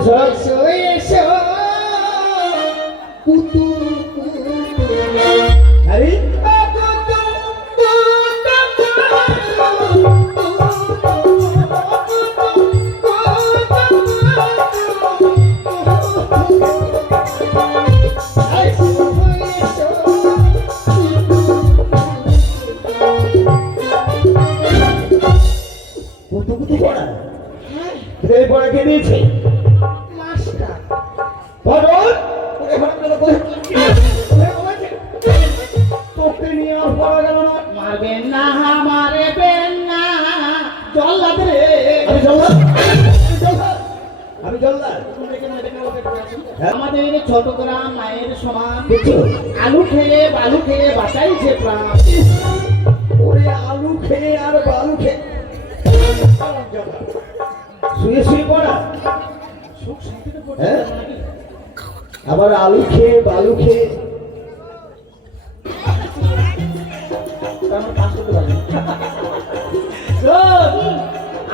এসো এসো এসো শুয়ে শুয়ে পড়া। হ্যাঁ? আবার আলু খেয়ে বালু খেয়ে।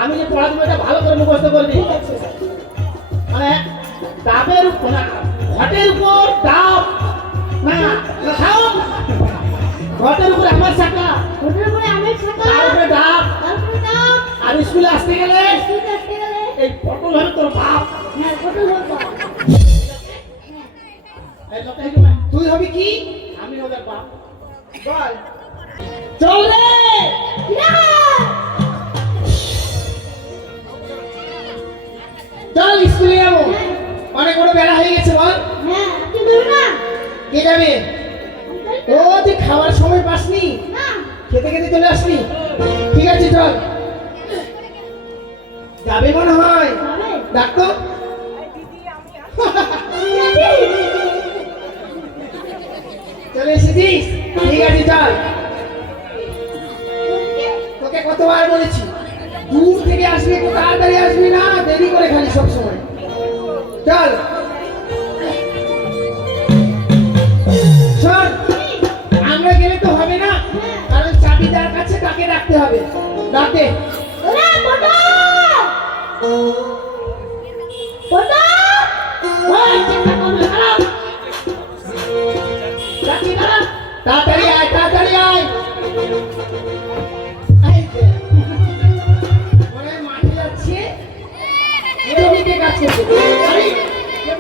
আমি যে পড়া দেবো এটা ভালো করে মুখস্থ করবি মানে ডাবের ঘটের উপর ডাব। না ঘটের উপর আমার চাকা ওটার উপরে আমের শাখা। তার উপরে ডাব। তারপরে ডাব। আর স্কুলে আসতে গেলে স্কুল আসতে গেলে এই পটল হবে তোর বাপ। হ্যাঁ পটল হতো এই তুই হবি কি? আমি ওদের বাপ। বল। চল রে! চল স্কুলে যাব। অনেক বড় বেলা হয়ে গেছে বল। হ্যাঁ তুই না? কে যাবে? ও তুই খাওয়ার সময় পাসনি? না। খেতে খেতে চলে আসনি ঠিক আছে চল। যাবে মনে হয়। ডাক্তার? চলে এসেছিস? ঠিক আছে চল। তোকে কতবার বলেছি দূর থেকে আসবি তাড়াতাড়ি আসবি না দেরি করে খালি সব সময় চল। আমরা গেলে তো হবে না। কারণ চাবি যার কাছে তাকে রাখতে হবে? খারাপ তাড়াতাড়ি আয় তাড়াতাড়ি আয়। এই যে। মাঠে যাচ্ছে। জমিতে কাজ করছে আরে, কে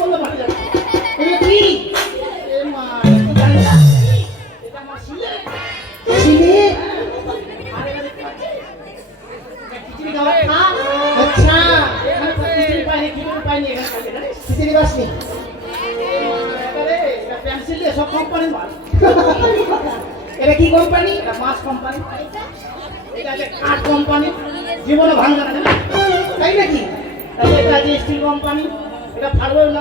জানিস খিচুড়ি বাসনি এবারে এটা পেন্সিল দিয়ে সব এটা কি কোম্পানি এটা মাছ কোম্পানি এটা আছে কাঠ কোম্পানি জীবনে ভাঙবে না তাই নাকি এটা আছে স্টিল কোম্পানি এটা না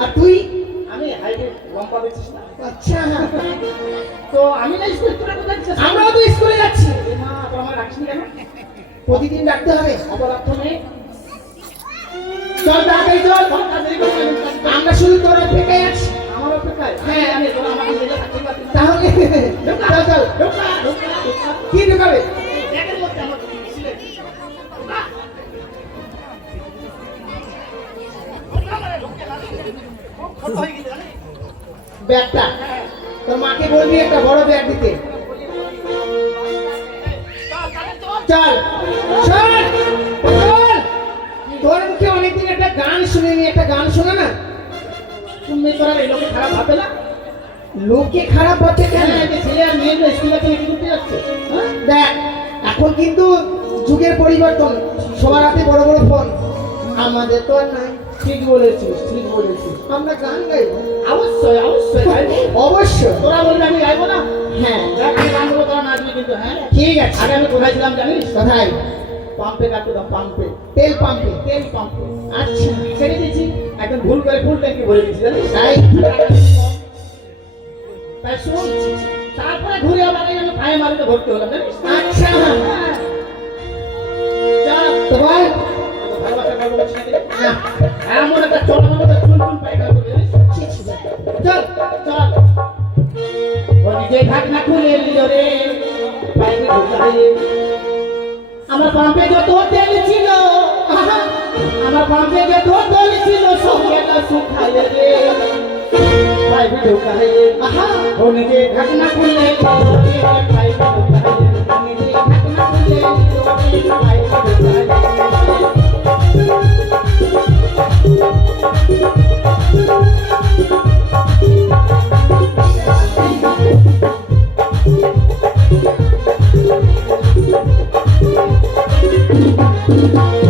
আর তুই আমি লম্বা না। আচ্ছা তো আমি না স্কুল তোরা কোথায় দিচ্ছিস আমরাও তো স্কুলে যাচ্ছি। মা তো আমার রাখিস কেন? প্রতিদিন ডাকতে হবে। অপরাধ নেই চল। তাড়াতাড়ি চল। আমরা শুধু তোর অপেক্ষায় আছি। আমার অপেক্ষায়? হ্যাঁ আমি তোরা আমাকে। তাহলে চল চল। কি ঢুকাবে? ব্যাগটা। তোর মাকে বলবি একটা বড় ব্যাগ দিতে। চল, চল। তোর মুখে অনেকদিন একটা গান শুনিনি একটা গান শোনা না? তুমি তোরা এই লোকে খারাপ ভাবে না? লোকে খারাপ হচ্ছে কেন? হ্যাঁ, ছেলে আর মেয়েগুলো স্কুলে থেকে কি করতে যাচ্ছে। হ্যাঁ? দেখ এখন কিন্তু যুগের পরিবর্তন সবার হাতে বড় বড় ফোন। আমাদের তো আর নাই। ঠিক বলেছিস ঠিক বলেছিস। আমরা গান গাইবো। অবশ্যই অবশ্যই গাইবো। অবশ্য তোরা বলবি আমি গাইবো না? হ্যাঁ আমি গান তোরা নাচবি কিন্তু হ্যাঁ? ঠিক আছে। আগে আমি কোথায় ছিলাম জানিস? কোথায়? পাম্পে কাটতে দাম পাম্পে তেল পাম্পে তেল পাম্পে আচ্ছা। ছেড়ে দিয়েছি। একদম ভুল করে ফুল ট্যাঙ্কি ভরে দিয়েছি জানিস? তাই? তাই শুন তারপরে ঘুরে আবার এই আমি প্রাইমারিতে ভর্তি হলাম জানিস? আচ্ছা। হ্যাঁ। চল তো ভালোবাসা এমন একটা চড়ানোর মধ্যে চুন চুন পায়খানা জানিস চল চল ও নিজে থাক না খুলে নিল রে বাইরে ঢুকাই আমার পাম্পে যত তেল ছিল আমার আমার বাপে যে দোতল ছিল, সঙ্গে না শুকাইলে রে। পাইবে ঢোকাইলে আহা, ও নিজে ঘটনা খুললে পাইবে ঢোকাইলে ঘটনা খুললে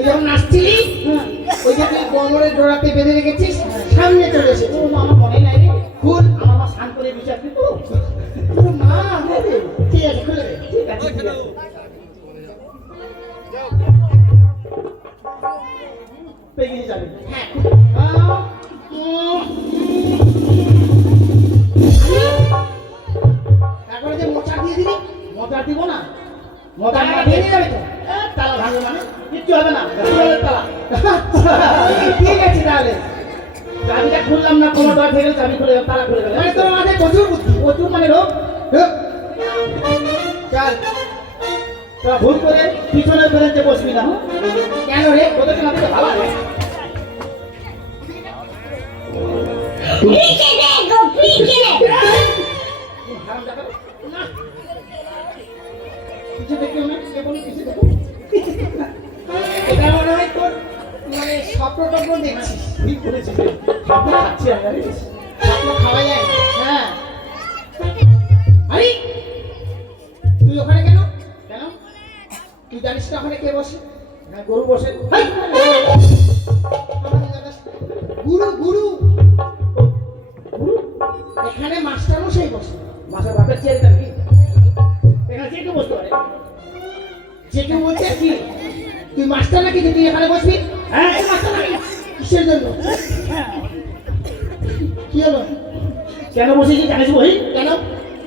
তুই যখন নাচছিলি? ওই যে তুই কোমরের জোড়াতে বেঁধে রেখেছিস, সামনে চলে এসেছে ও আমার মনে নাই রে। আমার মা স্নান করে বিচার তোর মা ঠিক আছে হ্যাঁ তারপরে যে দিয়ে দিব না মজা ভেঙে যাবে তো। তালা ভাঙবে মানে? কিচ্ছু হবে না। তালা? ঠিক আছে তাহলে। চাবিটা খুললাম না কোনো দর থেকে চাবি খুলে গেল, তালা খুলে গেল মানে তোর মাথায় প্রচুর বুদ্ধি। প্রচুর মানে চল। তোরা ভুল করে পিছনে বেরেন্টে বসবি না হ্যাঁ? কেন রে? তোদেরকে না দিলে ভালো হবে পিছে দে গো পিছে হারাম দেখা না কিছু কিছু দেখো এটা মনে হয় তোর মানে স্বপ্ন টপ্ন ঠিক করেছিস স্বপ্ন খাচ্ছি আমি স্বপ্ন খাওয়া যায়? হ্যাঁ। আরে তুই ওখানে কেন? কেন? তুই জানিস না ওখানে কে বসে? হ্যাঁ গরু বসে। গুরু গুরু। এখানে মাস্টার মশাই বসে। মাসের বাপের চেয়ারটা কি এখানে যে কেউ বসতে পারে। যে কেউ বলছে কি? তুই মাস্টার নাকি তুই এখানে বসবি? হ্যাঁ? কিসের জন্য? কি হলো? কেন বসেছি জানিস বই কেন?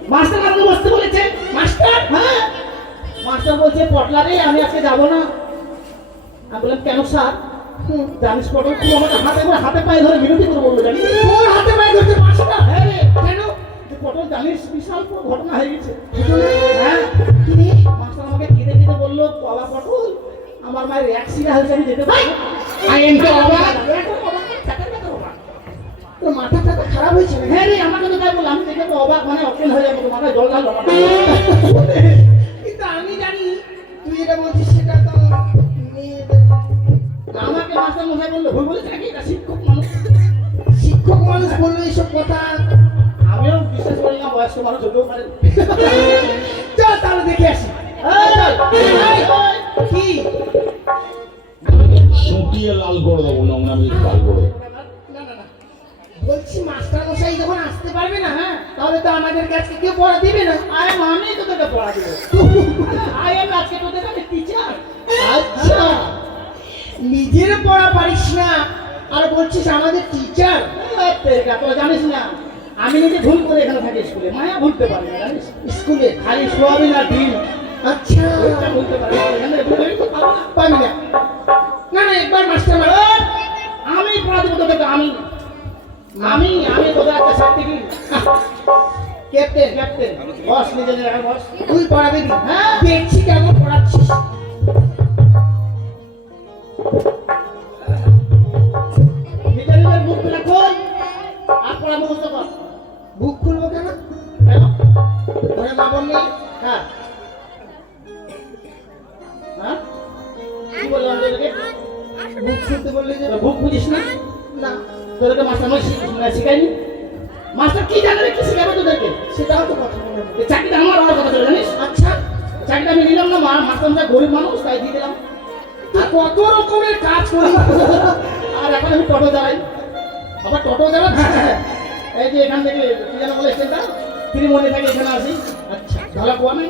মাস্টার আমাকে বসতে বলেছে। মাস্টার? হ্যাঁ? মাস্টার বলছে পটলা রে আমি আজকে যাব না। আমি বললাম কেন স্যার? জানিস পটল তুই আমাকে হাতে করে হাতে পায়ে ধরে বিরতি করে বলল জানিস? তোর হাতে পায়ে ধরছে মাস্টার হ্যাঁ রে কেন? পটল জানিস বিশাল বড় ঘটনা হয়ে গেছে। হ্যাঁ? কি মাস্টার আমাকে কেঁদে কেঁদে বলল বাবা পটল আমার মায়ের অ্যাক্সিডেন্ট হয়েছে আমি যেতে পারি আই এম তো অবাক। তোর মাথা টাথা খারাপ হয়েছে হ্যাঁ রে আমাকে তো তাই বললাম আমি দেখে তো অবাক মানে অকেল হয়ে যাব মাথায় জল ঢালো কিন্তু আমি জানি তুই যেটা বলছিস সেটা তো আমাকে মাস্টার মশাই বলল ভুল বলেছে নাকি? এটা শিক্ষক মানুষ। শিক্ষক মানুষ বলল এইসব কথা। আমিও বিশ্বাস করি না বয়স্ক মানুষ হতেও পারে। চল তাহলে দেখে আসি। এই, কি? শুকিয়ে লাল করে দেবো নোংরা লাল করে দেবো। না না না। বলছি মাস্টার মাস্টার মশাই যখন আসতে পারবে না হ্যাঁ তাহলে তো আমাদের কাছে কেউ পড়া দিবে না। আরে আমি তোদেরকে পড়া দিব। আই এম আজকে তোদের কাছে টিচার আচ্ছা। নিজের পড়া পারিস না আর বলছিস আমাদের টিচার তোরা জানিস না আমি নিজে ভুল করে এখানে থাকি স্কুলে। মায়া ভুলতে পারি না জানিস? স্কুলে? খালি সোয়াবিন আর ডিম। আচ্ছা। পারব না। না না একবার মাস্টার আমি পড়া দিব তোদেরকে আমি। আমি আমি তোদের একটা সার্টিফিকেট ক্যাপ্টেন। ক্যাপ্টেন। বস নিজে নিজে বস। তুই পড়াবি হ্যাঁ। দেখছি কেমন পড়াচ্ছিস। নিজে নিজের মুখ খুলে খোল আর পড়া মুখস্থ কর। বুক খুলবো কেন? কেন? মা বললি হ্যাঁ। হ্যাঁ? কি বললাম তোদেরকে বুক খুলতে বললি যে বুক বুঝিস না? না তোদেরকে মাস্টার নয় মাস্টার কি জানে রে, কি শিখাবে তোদেরকে? সেটাও তো কথা চাকরিটা আমার আমার কথা ছিল জানিস? আচ্ছা। চাকরিটা আমি নিলাম না মাস্টার মশাই গরিব মানুষ তাই দিয়ে দিলাম। কত রকমের কাজ করি? আর এখন আমি টোটো চালাই। আবার টোটো চালাচ্ছি এই যে এখান থেকে কি যেন বলে স্টেশনটা? তিনি মনে থাকে এখানে আসি। আচ্ছা ভালো কোয়া নেই?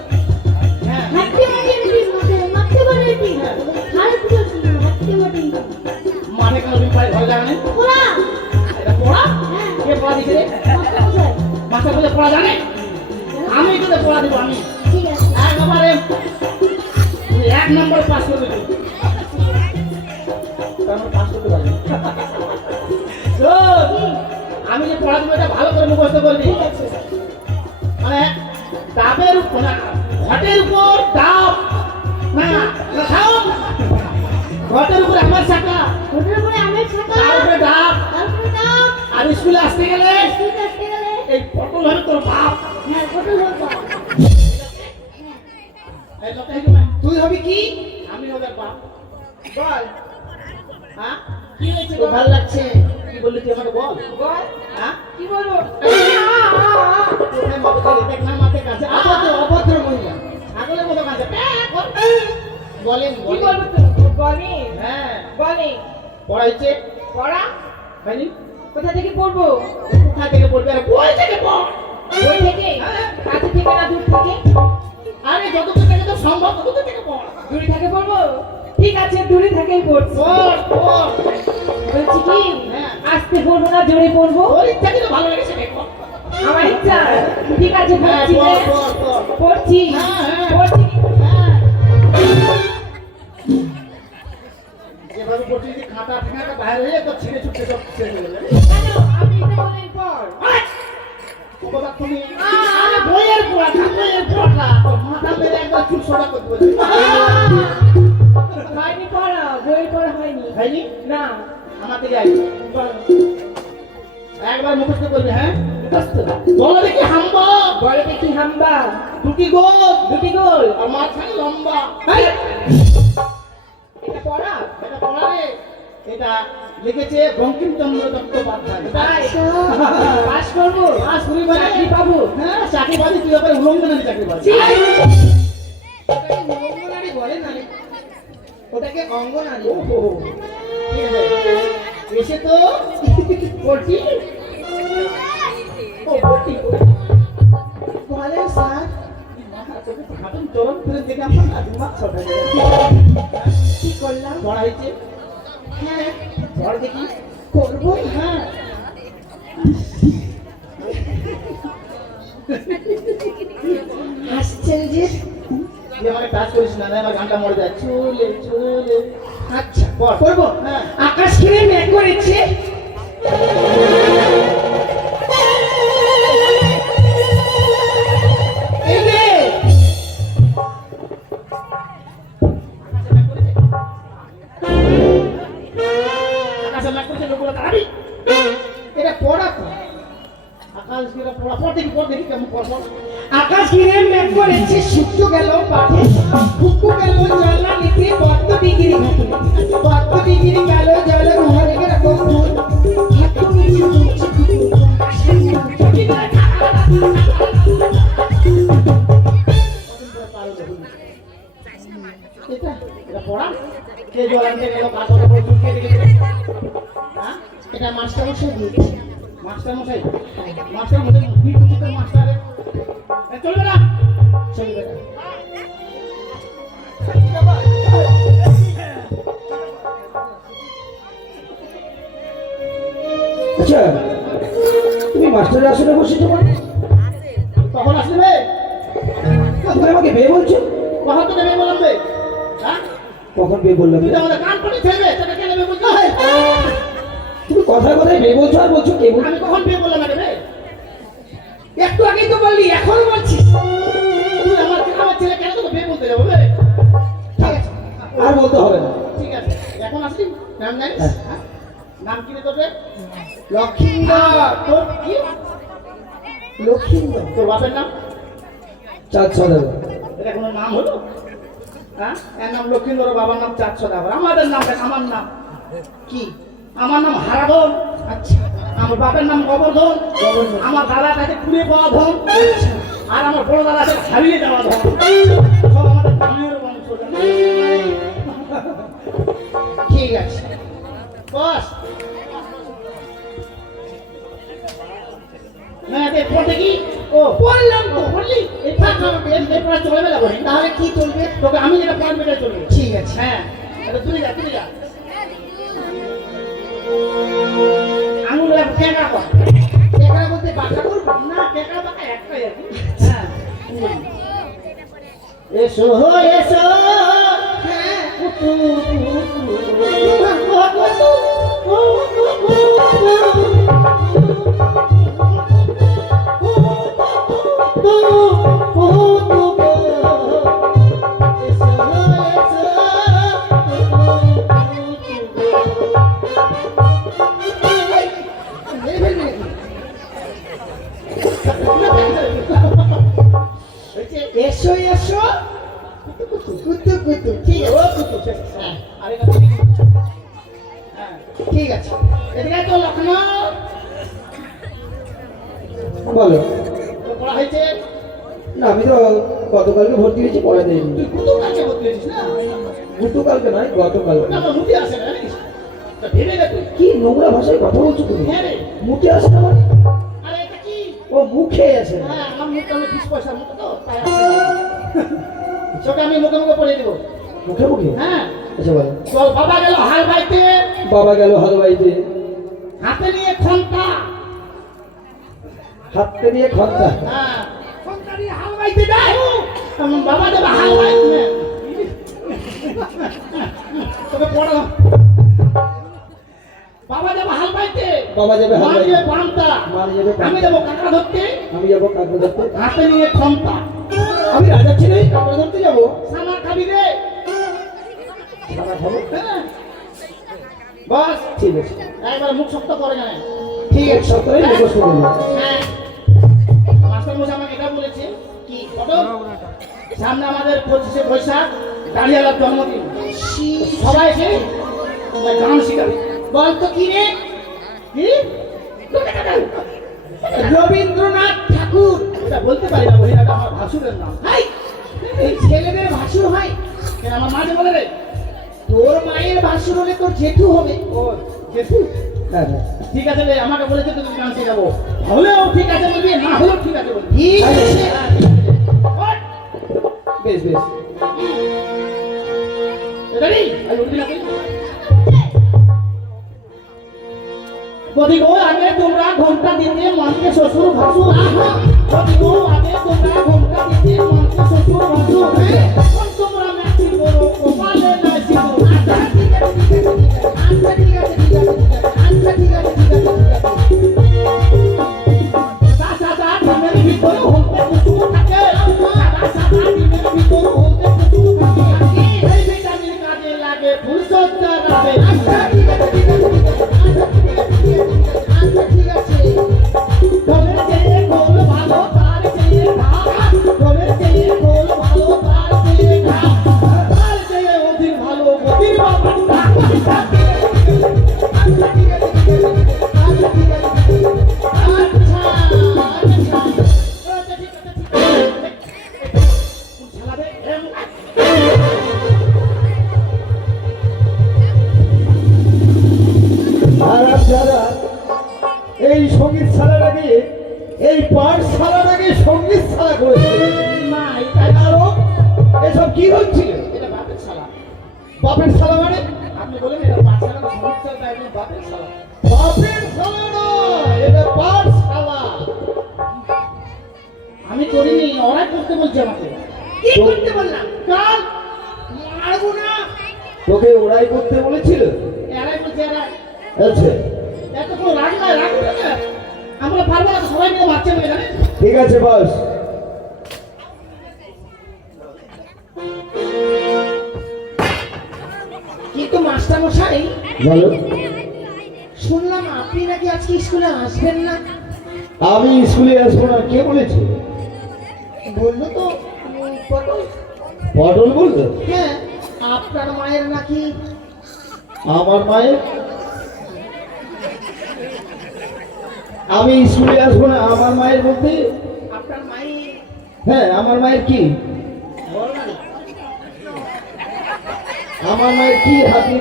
কেন তুমি পায়ে ঘরে যাবে না? ওরা এটা পড়া? হ্যাঁ। কে পড়া দিছে? রে মাস্টার বলে পড়া জানে? আমি তোদের পড়া দিব আমি। ঠিক আছে। একবারে এক নম্বর পাস করতে পারবি। শোন, আমি যে পড়া দিব এটা ভালো করে মুখস্থ করবি। মানে ডাবের ঘটের উপর ডাব না না খাও ঘটের উপরে আমার শাখা। ওটার উপরে আমের শাখা। তার উপরে ডাব। তারপরে ডাব। আর স্কুলে আসতে গেলে ঠিক আসতে গেলে এই পটল হবে তোর বাপ। হ্যাঁ কত ধরবা এই লোকটা হেঁটে না। তুই হবি কি? আমি ওদের বাপ। বল। হ্যাঁ? কি হয়েছে ভালো লাগছে? কি বললি তুই আমাকে বল? বল। হ্যাঁ? কি বলব? অভদ্র মহিলা ছাগলের মতো কাছে বলেন কি বলব তো বলে হ্যাঁ। বলে পড়াইছে? পড়া? হয়নি। কোথা থেকে পড়ব? কোথা থেকে পড়বে? আরে বই থেকে পড়। বই থেকে? কাছে থেকে না দূর থেকে? আরে যতদূর থেকে তো সম্ভব ততদূর থেকে পড়। দূরে থেকে পড়ব? ঠিক আছে দূরে থেকেই পড়ছি। পড় পড়। বলছি কি? হ্যাঁ। আস্তে পড়ব না জোরে পড়ব? তোর ইচ্ছা কিন্তু ভালো লেগেছে দেখো আমার ইচ্ছা। ঠিক আছে হ্যাঁ পড়ছি পড়ছি। হ্যাঁ, হ্যাঁ। পড়ছি। বাইরে হয়ে তো ছিঁড়ে ছুটে সব যাবে কেন? আপনি তো বলেন তুমি আরে বইয়ের পড়া বইয়ের পড়া মাথা মেরে একবার চুপ সোজা করে দেবে হয়নি পড়া বই পড়া হয়নি। হয়নি? না। আমাদের আই একবার মুখস্থ করবি হ্যাঁ? বলো হাম্বা। বলে দেখি হাম্বা। দুটি গোল। দুটি গোল। আর মাঝখানে লম্বা। এটা লিখেছে বঙ্কিমচন্দ্র চট্টোপাধ্যায়। তাই পাস করব? পাস করি মানে? চাকরি পাবো? হ্যাঁ। চাকরি বাজি তুই আবার উলঙ্গনারি চাকরি বাজি ওটাকে অঙ্গনারী বলে না ওটাকে অঙ্গনারী। ওহো ঠিক এসে তো ও স্যার। হাতুম ফিরে দেখে আমার না কি করলাম? পড়া হয়েছে হ্যাঁ পড় দেখি করব হ্যাঁ। হাসছেন যে আমার টাচ করিস না আমার গানটা মরে যায় চলে চলে আচ্ছা করব হ্যাঁ। আকাশ ঘিরে মেঘ করেছে আচ্ছা তুমি মাস্টারের আসনে বসেছো মানে কখন আসবে তুমি আমাকে বিয়ে বলছো? কখন তো নেবে বললাম বে হ্যাঁ? কখন বিয়ে বললাম তুই তো আমাদের কান পড়ে থাকবে তোকে কে নেবে বুঝতে হয় তুমি কথায় কথায় বিয়ে বলছো আর বলছো কে বলছো? আমি কখন বিয়ে বললাম এটা বে একটু আগেই তো বললি এখনও বলছিস। তুই আমার আমার ছেলে কেন তোকে বিয়ে বলতে যাব বে ঠিক আছে আর বলতে হবে না। ঠিক আছে এখন আসলি? নাম জানিস। হ্যাঁ? নাম কি রে তোর রে? লক্ষিন্দর তোর কি? লক্ষিন্দর তোর বাপের নাম? চাঁদ সদাগর। এটা কোনো নাম হলো? হ্যাঁ? এর নাম লক্ষ্মীন্দর বাবার নাম চাঁদ সদাগর। আমাদের নাম আমার নাম। কি? আমার নাম হারাধন। আচ্ছা। আমার বাপের নাম গোবর্ধন। আমার দাদার কাছে কুড়ে পাওয়া ধন। আচ্ছা। আর আমার বড় দাদা হারিয়ে যাওয়া ধন। এরপর চলে বেলা তাহলে কি চলবে? তোকে আমি যেটা পড়বে এটা চলবে। ঠিক আছে। হ্যাঁ তুলে যা তুলে যা। আঙুল কেনা কর। এখানে বলতে করব না বাকা একটাই হ্যাঁ। এসো এসো। হ্যাঁ কুতু এসো এসো। কুতু কুতু ঠিক আছে। ঠিক আছে। এদিকে তো লখনৌ বলো। পড়া হয়েছে? না আমি তো গতকালকে ভর্তি হয়েছি পড়া দেয়নি তুই কাছে ভর্তি হয়েছিস না? গতকালকে নয় গতকালকে। ওটা আমার মুখে আসে না জানিস? ভেবে দেখ। কি নোংরা ভাষায় কথা বলছো তুমি? হ্যাঁ রে। মুখে আসে না মানে? ও মুখে না হ্যাঁ আমার মুখটা আমি বিশ পয়সার মতো তো তাই আমি মুখে মুখে পড়ে দেবো। মুখে মুখে? হ্যাঁ। আচ্ছা বলো। তোর বাবা গেল হাল বাইতে। বাবা গেল হাল বাইতে। হাতে নিয়ে খন্তা। হাতে নিয়ে খন্তা। হ্যাঁ। খন্তা নিয়ে হাল বাইতে যায় বাবা যাবে হাল বাইতে। তোকে পড়ো বাবা যাবে হাল মা বাইতে। যাবে পান্তা। আমি যাব কাঁকড়া ধরতে। আমি যাব কাকু ধরতে। হাতে নিয়ে খন্তা আমি রাজা ছেলে কাকু ধরতে যাব। সামা খাবি রে। খাব? হ্যাঁ। বস। ঠিক আছে। একবার মুখ শক্ত করে জানেন ঠিক আছে। সকালে মুখস্থ করব হ্যাঁ। মাস্টার মশাই আমাকে এটা বলেছে। কি? কত সামনে আমাদের পঁচিশে বৈশাখ দাঁড়িয়ালার জন্মদিন। সবাইকে গান শিখাবে। বল তো কি রে? রবীন্দ্রনাথ ঠাকুর। এটা বলতে পারি না আমার ভাসুরের নাম। হাই! এই ছেলেদের ভাসুর হয়? কেন আমার মাঝে বলে রে? তোর মায়ের ভাসুর হলে তোর জেঠু হবে। ও জেঠু? হ্যাঁ হ্যাঁ। ঠিক আছে রে আমাকে বলেছে তুমি গান শেখাবো হলেও ঠিক আছে বলবি না হলেও ঠিক আছে বলবি। ঠিক আছে। হ্যাঁ। বেশ বেশ। রেডি? আর উঠবি না বদিগো আগে তোমরা ঘণ্টা দিতে মনকে শ্বশুর ভাসুর বদিগো আগে তোমরা ঘণ্টা দিতে আচ্ছা ঠিক আছে ঠিক আছে ঠিক আছে। মশাই? বলো। শুনলাম আপনি নাকি আজকে স্কুলে আসবেন না? আমি স্কুলে আসব না কে বলেছে? বলল তো পটল। পটল বলতো হ্যাঁ আপনার মায়ের নাকি? আমার মায়ের? আমি স্কুলে আসব না আমার মায়ের মধ্যে? আপনার মায়ের? হ্যাঁ আমার মায়ের কি বল না রে। আমার মায়ের কি হাতি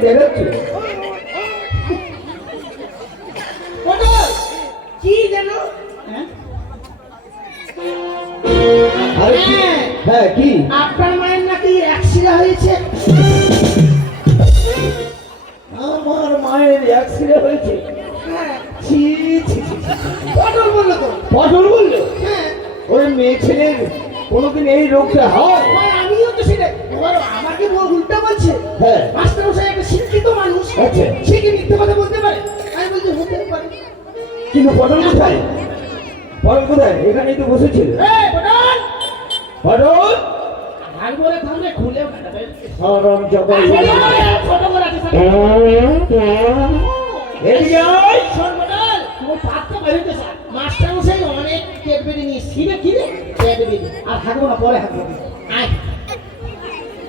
কি যেন? হ্যাঁ? কি? হ্যাঁ। আপনার মায়ের নাকি অ্যাক্সিডেন্ট হয়েছে? আমার মায়ের অ্যাক্সিডেন্ট হয়েছে। হ্যাঁ। পটল বলল পটল বলল? হ্যাঁ। ওই মেয়ে ছেলের কোনোদিন এই রোগটা হয়। বলছে হ্যাঁ। মাস্টার মশাই একটা শিক্ষিত মানুষ আচ্ছা। সে কি মিথ্যে কথা বলতে পারে? আমি বলছি হতে পারে। কিন্তু পটল কোথায়? পটল কোথায়? এখানেই তো বসেছিল এই পটল! পটল? ভাই বলে থামলে খুলেও সরম জগৎ। ছোট করে আছে এদিকে আয়। সর্বনাল তোমার পাত্র বেরোতে মাস্টার মশাই অনেক পেট নিয়ে ছিঁড়ে কিনে পেট আর থাকব না পরে থাকব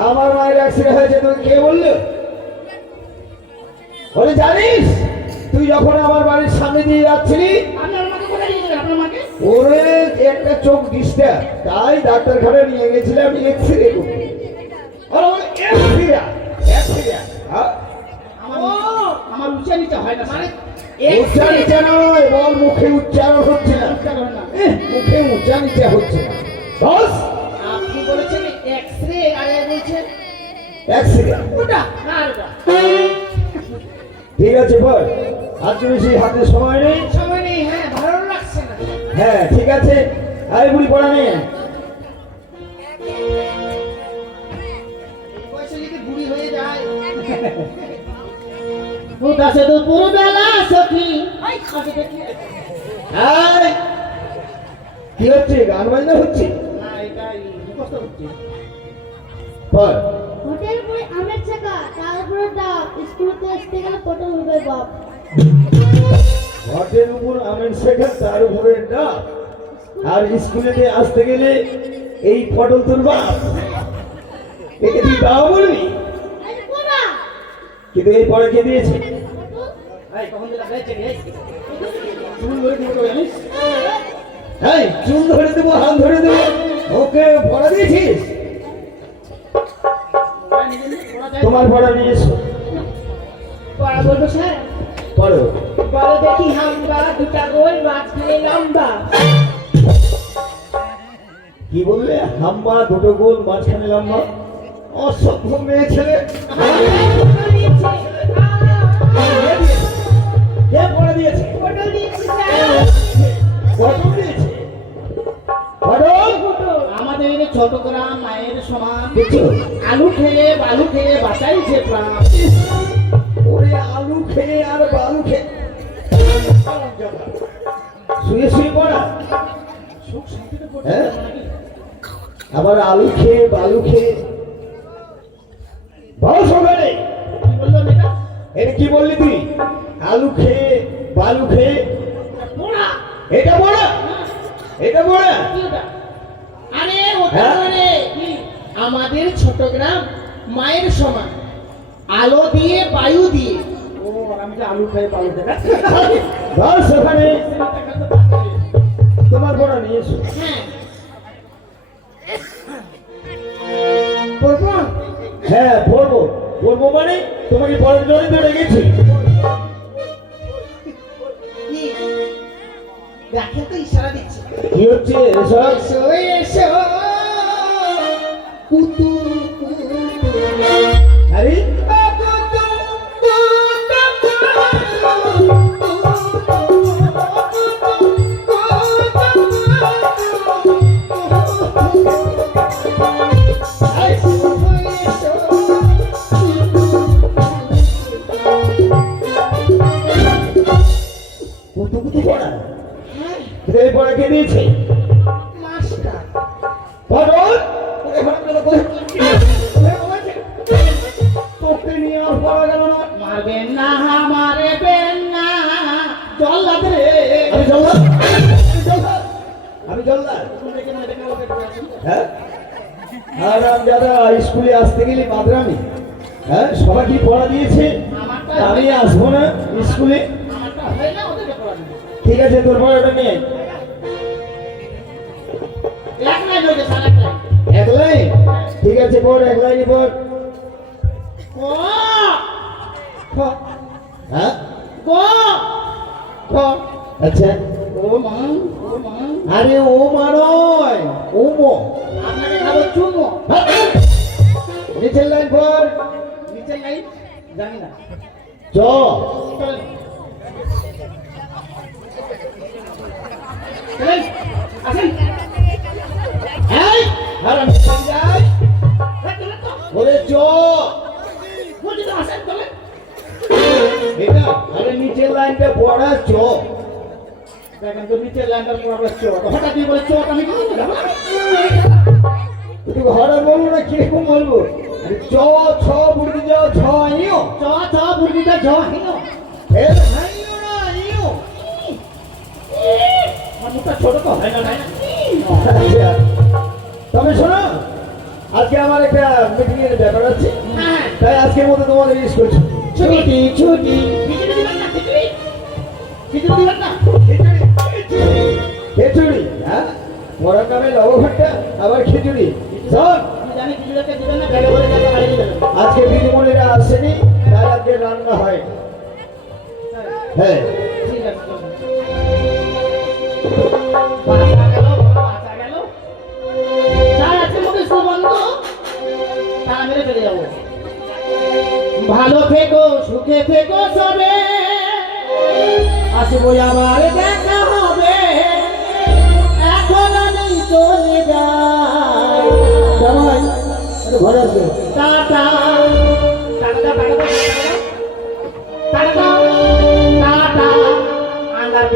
আমার মায়ের অ্যাক্সিডেন্ট হয়েছে তোকে কে বলল? বলে জানিস তুই যখন আমার বাড়ির সামনে দিয়ে যাচ্ছিলি ওরে একটা চোখ ডিস্টার্ব তাই ডাক্তারখানে নিয়ে গেছিলাম এক্স রে করতে আর আমার আমার হয় না মানে নয় বল মুখে উচ্চারণ হচ্ছে না। মুখে উচ্চা নিচে হচ্ছে না। বস আর ওটা। ঠিক আছে বল। আজ বেশি হাতে সময় নেই? সময় নেই হ্যাঁ ভালো লাগছে না। হ্যাঁ ঠিক আছে। আরে বুড়ি পড়া নেই হয়ে উদাসে দুপুর বেলা সখী। এই, কি হচ্ছে? গান বাজনা হচ্ছে? না এটাই মুখস্থ হচ্ছে। বল। স্কুলে বাপ। ঘটের উপর আমের শেখা তার উপরে ডাব। আর স্কুলেতে আসতে গেলে এই পটল তোর বাপ। একে তুই বাবা বলবি? কিন্তু এই পরে কে দিয়েছে? চুল ধরে দিব হ্যাঁ চুল ধরে দেবো হাত ধরে দেবো। ওকে পড়া দিয়েছিস? তোমার পড়া নিজস্ব পড়া বলব স্যার? বলো দেখি হাম্বা দুটা গোল মাঝখানে লম্বা। কি বললে? হাম্বা দুটো গোল মাঝখানে লম্বা? অসভ্য মেয়ে ছেলে। কে পড়া দিয়েছে? পটল দিয়েছি পটল দিয়েছে? আমাদের ছোট গ্রাম মায়ের সমান। আলু খেয়ে বালু খেয়ে বাঁচাইছে প্রাণ। ওরে আলু খেয়ে আর বালু খেয়ে। শুয়ে শুয়ে পড়া। হ্যাঁ? আবার আলু খেয়ে বালু খেয়ে। বল সকালে। এটা কি বললি তুই? আলু খেয়ে বালু খেয়ে। এটা বড় এটা বড় ওটা? আরে ওটা হ্যাঁ? মানে আমাদের ছোট গ্রাম মায়ের সমান। আলো দিয়ে বায়ু দিয়ে। ও আমি যে আলু খাই বায়ু ধর সেখানে। তোমার বড় নিয়ে এসো। হ্যাঁ। পড়ব হ্যাঁ পড়ব পড়ব মানে তোমাকে পড়ার জন্য তো রেখেছি দেখে তো ইশারা দিচ্ছে। কি হচ্ছে? এসব এসো এসো। কুতু আরে। কুতু কুতু পড়া এই পড়া কে দিয়েছে? পড়ল তোকে নিয়ে আর পড়া গেল না। মারবেন না মারবেন রে। আমি জল্লাদ? আমি জল্লাদ? হ্যাঁ? আর দাদা স্কুলে আসতে গেলে মাদ্রামি হ্যাঁ? সবাই কি পড়া দিয়েছে? আমি আসব না স্কুলে। ঠিক আছে তোর পড়াটা নিয়ে এক লাইন। ঠিক আছে পড় এক লাইনে পড় ক? খ। হ্যাঁ? ক আচ্ছা। ও মা আরে ও মা নয় ও মো। চুমো। হ্যাঁ। নিচের লাইন পড় নিচের লাইন? জানি না। চ। আসেন। চলেন এটা আরে নিচের লাইনটা পড়া চ। দেখেন তো নিচের লাইনটার পর আবার চোখ হঠাৎ দিয়ে বলে চোখ আমি কি তুই ঘরে বলব না কীরকম বলব? চ ছ বুড়ি যাও ছ ইও। চ চ হাইও না ইও। আমার ছোট তো হয় না না। তবে শোনো আজকে আমার একটা মিটিং এর ব্যাপার আছে। হ্যাঁ তাই আজকের মতো তোমাদের স্কুল ছুটি ছুটি খিচুড়ি হ্যাঁ? পড়ার নামে লবঘট্টা আবার খিচুড়ি। শোন। আজকে দিদিমণিরা আসেনি তাই আজকে রান্না হয় হ্যাঁ। সুখে থেকো সবে। আসব আবার দেখা হবে। এখন আমি চলে যাই। ঘরে আসো। Tata. Tata tata tata. Under